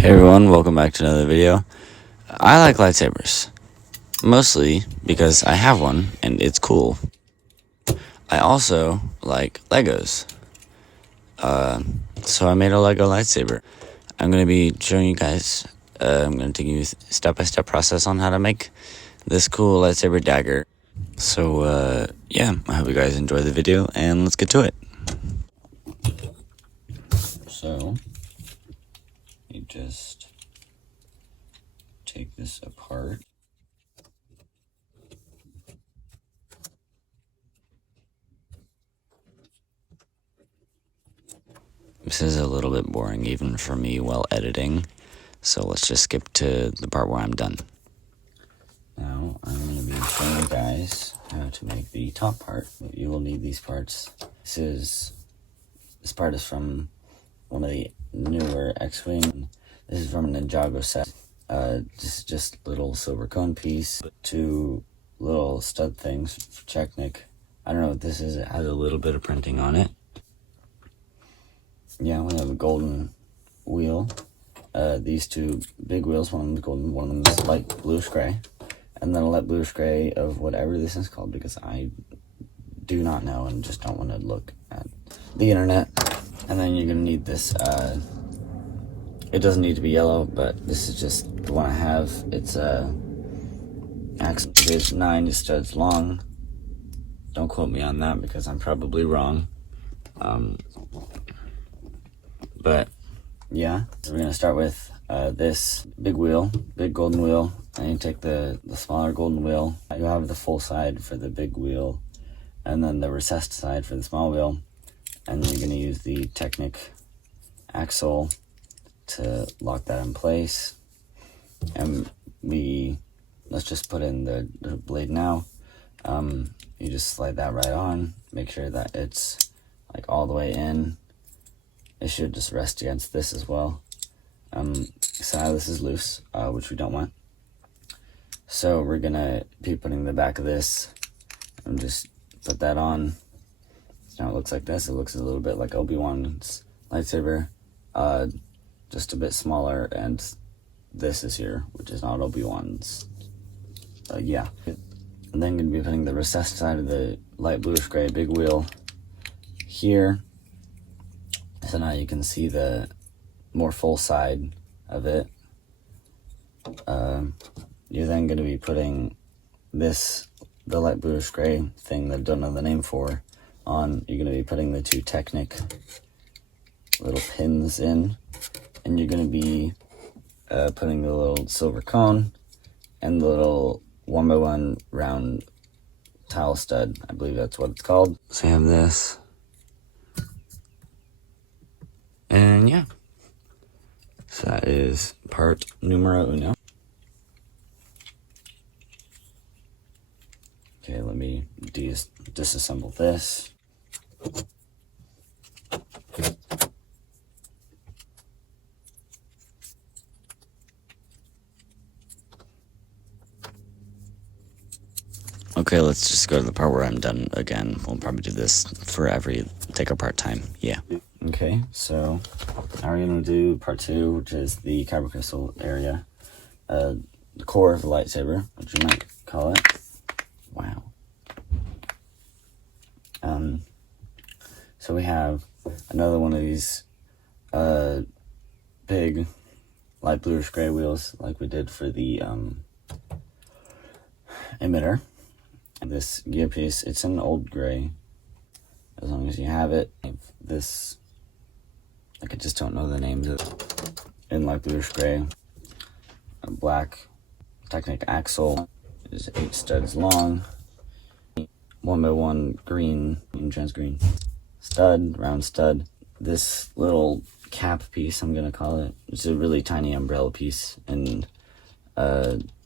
Hey everyone, welcome back to another video. I like lightsabers, mostly because I have one and it's cool. I also like Legos, so I made a Lego lightsaber. I'm going to be showing you guys, I'm going to take you step-by-step process on how to make this cool lightsaber dagger. So yeah, I hope you guys enjoy the video and let's get to it. So, you just take this apart. This is a little bit boring even for me while editing, so let's just skip to the part where I'm done. Now I'm going to be showing you guys how to make the top part. You will need these parts. This part is from one of the newer X-Wing. This is from a Ninjago set. This is just little silver cone piece, 2 little stud things for Technic. I don't know what this is. It has a little bit of printing on it. Yeah, we have a golden wheel. These 2 big wheels, one of them is golden, one of them is light bluish gray. And then a light bluish gray of whatever this is called, because I do not know and just don't want to look at the internet. And then you're going to need this, it doesn't need to be yellow, but this is just the one I have. It's axle. It is 9 studs long. Don't quote me on that because I'm probably wrong. But yeah, so we're gonna start with this big wheel, big golden wheel, and you take the smaller golden wheel. You have the full side for the big wheel, and then the recessed side for the small wheel, and then you're gonna use the Technic axle to lock that in place. And let's just put in the blade now. You just slide that right on, make sure that it's like all the way in. It should just rest against this as well. So now this is loose, which we don't want. So we're gonna be putting the back of this and just put that on. So now it looks like this. It looks a little bit like Obi-Wan's lightsaber, just a bit smaller, and this is here, which is not Obi-Wan's. Yeah. And then gonna be putting the recessed side of the light bluish gray big wheel here. So now you can see the more full side of it. You're then going to be putting the light bluish gray thing that I don't know the name for, on. You're going to be putting the 2 Technic little pins in, and you're going to be putting the little silver cone and the little 1x1 round tile stud. I believe that's what it's called. So you have this. And yeah, so that is part numero uno. Okay, let me disassemble this. Okay, let's just go to the part where I'm done again. We'll probably do this for take apart time. Yeah. Okay, so now we're going to do part 2, which is the kyber crystal area. The core of the lightsaber, which you might call it. Wow. So we have another one of these big light bluish gray wheels, like we did for the emitter. This gear piece, it's an old gray, as long as you have it. This, like, I just don't know the names of it. In light bluish gray, a black Technic axle is 8 studs long, 1x1 green, trans green stud, round stud. This little cap piece, I'm gonna call it, it's a really tiny umbrella piece in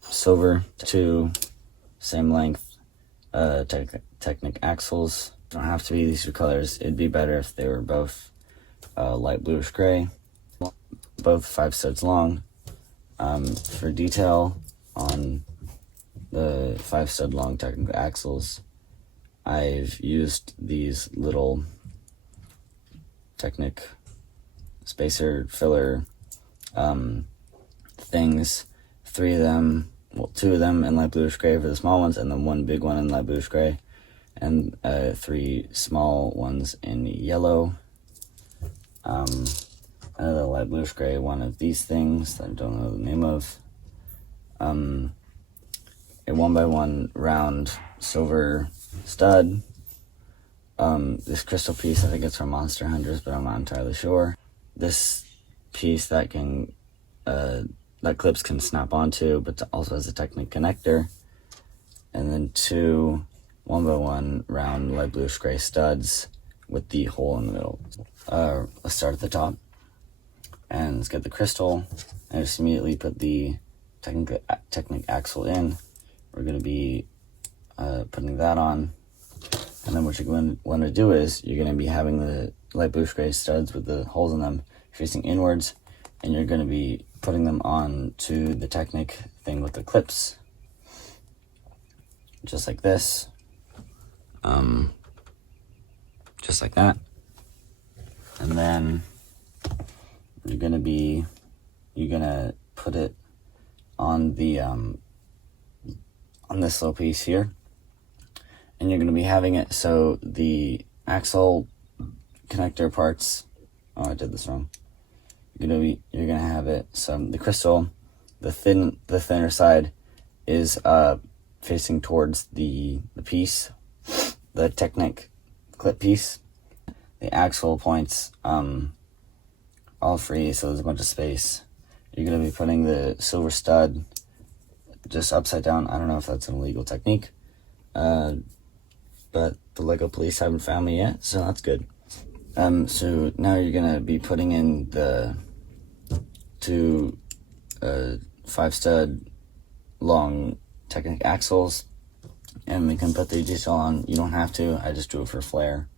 silver. 2 same length Technic axles. Don't have to be these 2 colors. It'd be better if they were both light bluish gray, both 5 studs long. For detail on the 5 stud long Technic axles, I've used these little Technic spacer filler things. 3 of them, well, 2 of them in light bluish gray for the small ones, and then 1 big one in light bluish gray, and 3 small ones in yellow. Another light bluish gray one of these things that I don't know the name of. A 1x1 round silver stud. This crystal piece, I think it's from Monster Hunters, but I'm not entirely sure. This piece that can that clips can snap onto, but also has a Technic connector. And then 2 1x1 round light bluish gray studs with the hole in the middle. Let's start at the top, and let's get the crystal, and just immediately put the Technic axle in. We're going to be putting that on, and then what you're going to want to do is you're going to be having the light bluish gray studs with the holes in them facing inwards, and you're going to be putting them on to the Technic thing with the clips, just like this, just like that. And then you're gonna put it on the on this little piece here, and you're gonna be having it so the axle connector parts. Oh, I did this wrong. You're gonna have it so the crystal, the thinner side is facing towards the piece, the Technic clip piece. The axle points all free, so there's a bunch of space. You're gonna be putting the silver stud just upside down. I don't know if that's an illegal technique, but the LEGO police haven't found me yet, so that's good. So now you're gonna be putting in the 2 5 stud long Technic axles, and we can put the detail on. You don't have to, I just do it for flair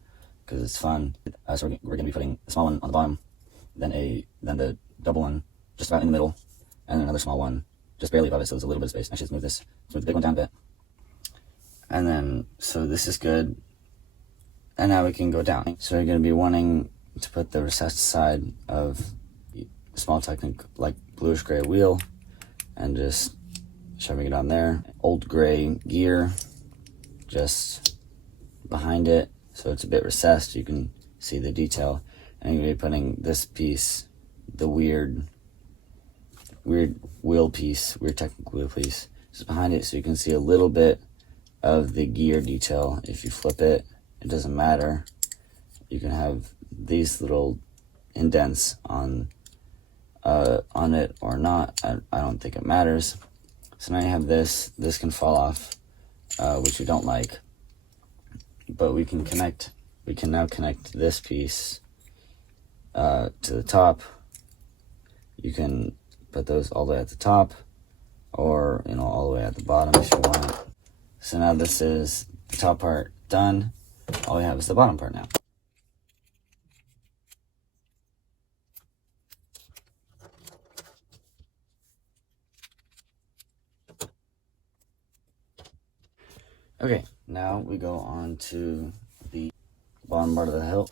because it's fun. So we're gonna be putting the small one on the bottom, then the double one just about in the middle, and then another small one just barely above it, so there's a little bit of space. Actually, let's move the big one down a bit. And then, so this is good. And now we can go down. So you're gonna be wanting to put the recessed side of the small Technic like bluish gray wheel, and just shoving it on there. Old gray gear just behind it, so it's a bit recessed. You can see the detail. And you're gonna be putting this piece, the weird wheel piece, weird Technic wheel piece, just behind it, so you can see a little bit of the gear detail. If you flip it, it doesn't matter. You can have these little indents on it or not. I don't think it matters. So now you have this can fall off, which we don't like, but we can now connect this piece to the top. You can put those all the way at the top, or all the way at the bottom if you want. So now this is the top part done. All we have is the bottom part now. Okay, now we go on to the bottom part of the hilt.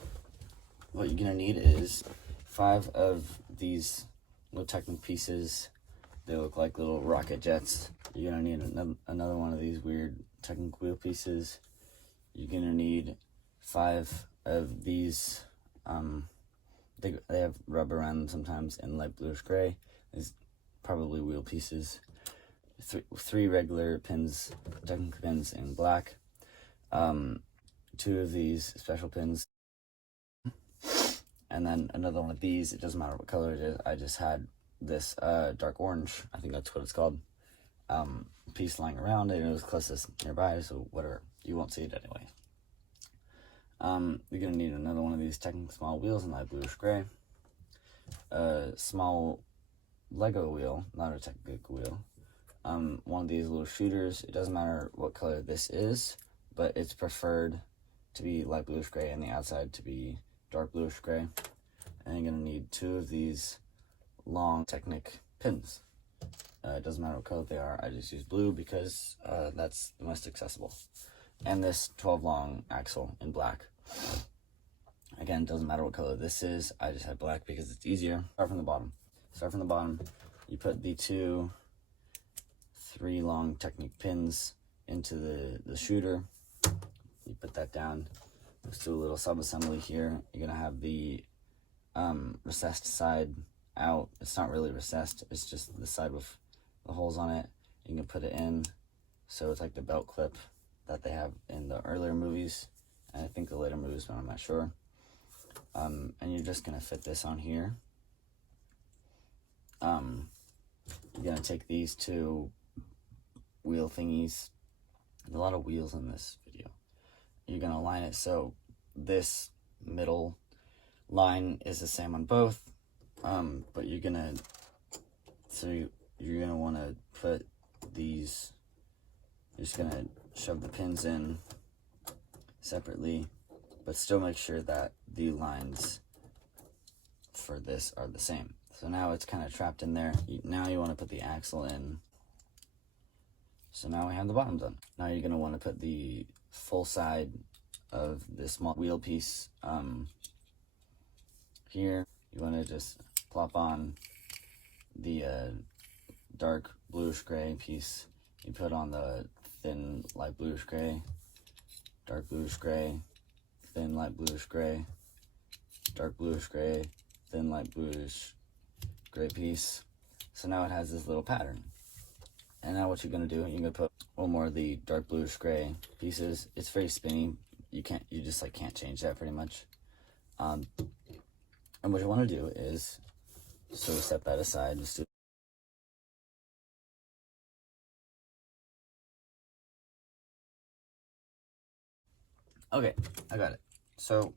What you're gonna need is 5 of these little Technic pieces. They look like little rocket jets. You're gonna need another one of these weird Technic wheel pieces. You're gonna need 5 of these. They have rubber around them sometimes in light bluish gray. These probably wheel pieces. 3 regular pins, Technic pins in black. 2 of these special pins, and then another one of these. It doesn't matter what color it is. I just had this dark orange, I think that's what it's called, piece lying around, and it was closest nearby, so whatever, you won't see it anyway. You're gonna need another one of these Technic small wheels in light bluish gray, a small LEGO wheel, not a Technic wheel, one of these little shooters. It doesn't matter what color this is, but it's preferred to be light bluish gray and the outside to be dark bluish gray. And you're gonna need 2 of these long Technic pins. It doesn't matter what color they are. I just use blue because that's the most accessible. And this 12 long axle in black. Again, doesn't matter what color this is. I just had black because it's easier. Start from the bottom. start from the bottom. You put the 3 long Technic pins into the shooter. You put that down. Let's do a little sub-assembly here. You're gonna have the recessed side out. It's not really recessed, it's just the side with the holes on it. You can put it in, so it's like the belt clip that they have in the earlier movies, and I think the later movies, but I'm not sure. And you're just gonna fit this on here. You're gonna take these 2 wheel thingies. There's a lot of wheels in this video. You're gonna line it so this middle line is the same on both, but you're gonna want to put these. You're just gonna shove the pins in separately, but still make sure that the lines for this are the same. So now it's kind of trapped in there. Now you want to put the axle in. So now we have the bottom done. Now you're gonna want to put the full side of this small wheel piece here. You want to just plop on the dark bluish gray piece. You put on the thin light bluish gray, dark bluish gray, thin light bluish gray, dark bluish gray, thin light bluish gray piece. So now it has this little pattern. And now what you're gonna do, you're gonna put one more of the dark bluish gray pieces. It's very spinny. You just like can't change that pretty much. And what you want to do is, so set that aside. Just do. Okay, I got it. So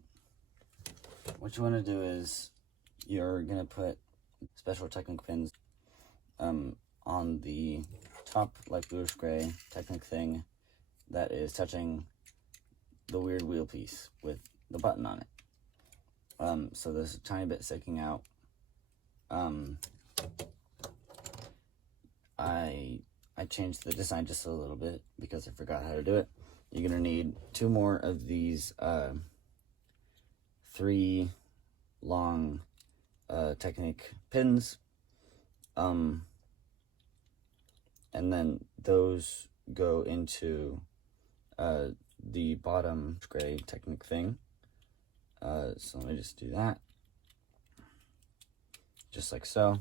what you want to do is you're gonna put special Technic pins on the top light bluish gray Technic thing that is touching the weird wheel piece with the button on it. So there's a tiny bit sticking out. I changed the design just a little bit because I forgot how to do it. You're gonna need 2 more of these 3 long Technic pins, and then those go into the bottom gray Technic thing. So let me just do that, just like so.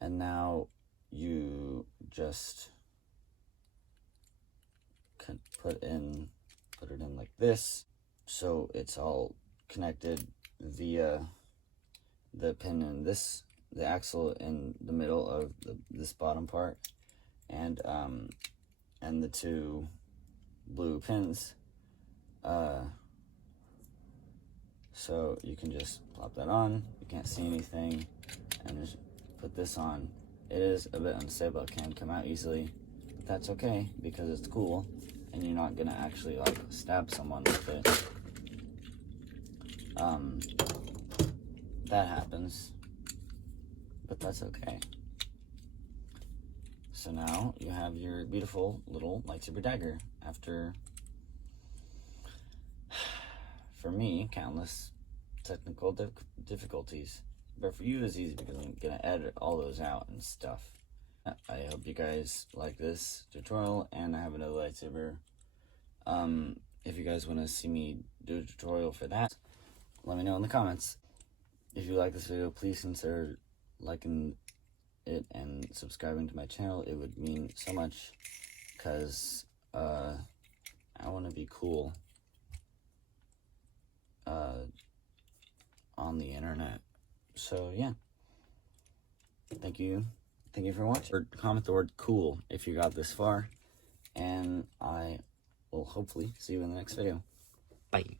And now you just can put it in like this, so it's all connected via the pin in this, the axle in the middle of this bottom part, and the 2 blue pins. So you can just plop that on. You can't see anything, and just put this on. It is a bit unstable. It can come out easily, but that's okay because it's cool, and you're not gonna actually like stab someone with it. That happens, but that's okay. So now you have your beautiful little lightsaber dagger after, for me, countless technical difficulties. But for you, it's easy because I'm gonna edit all those out and stuff. I hope you guys like this tutorial, and I have another lightsaber. If you guys want to see me do a tutorial for that, let me know in the comments. If you like this video, please consider liking it and subscribing to my channel. It would mean so much, because I want to be cool on the internet. So yeah, thank you for watching. Or comment the word cool if you got this far, and I will hopefully see you in the next video. Bye.